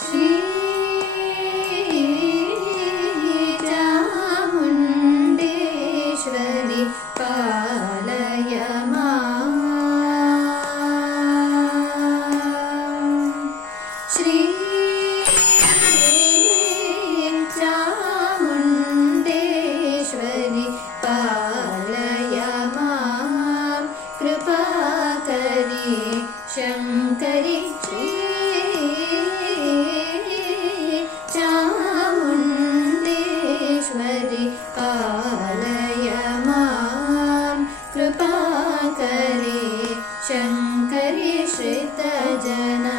Sim. हरिश्रित जना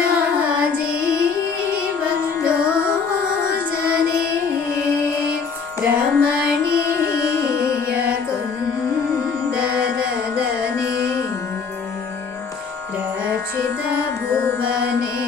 राजी बन्दोजने रमणीय कुन्ददनि रक्षित भुवने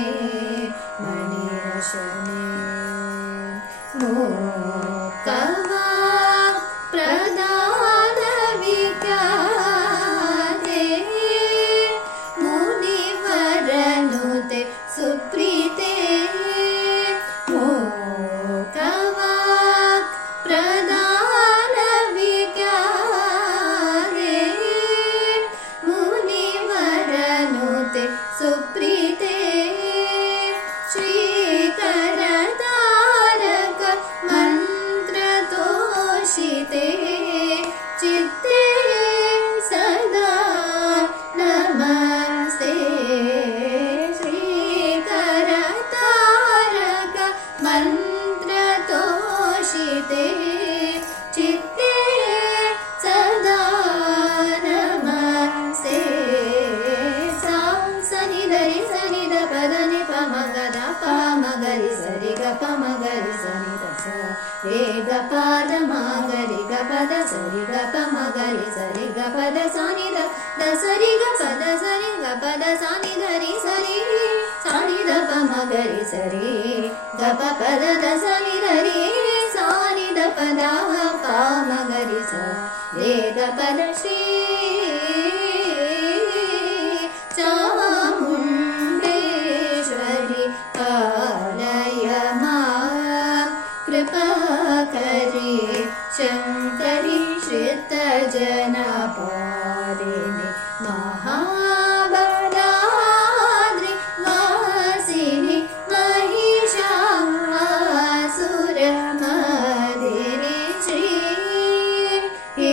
मगरि सरि दस रे ग पगरि गपद सरि गरि गपदी दसरि गपदी धरि सरि सनि दप मगरि सरि गी हरि सनि दपदरि सरि रे ग श्री शङ्करि श्रितजनपरिणि महाबणाद्रि मासिनि महिषा श्री हि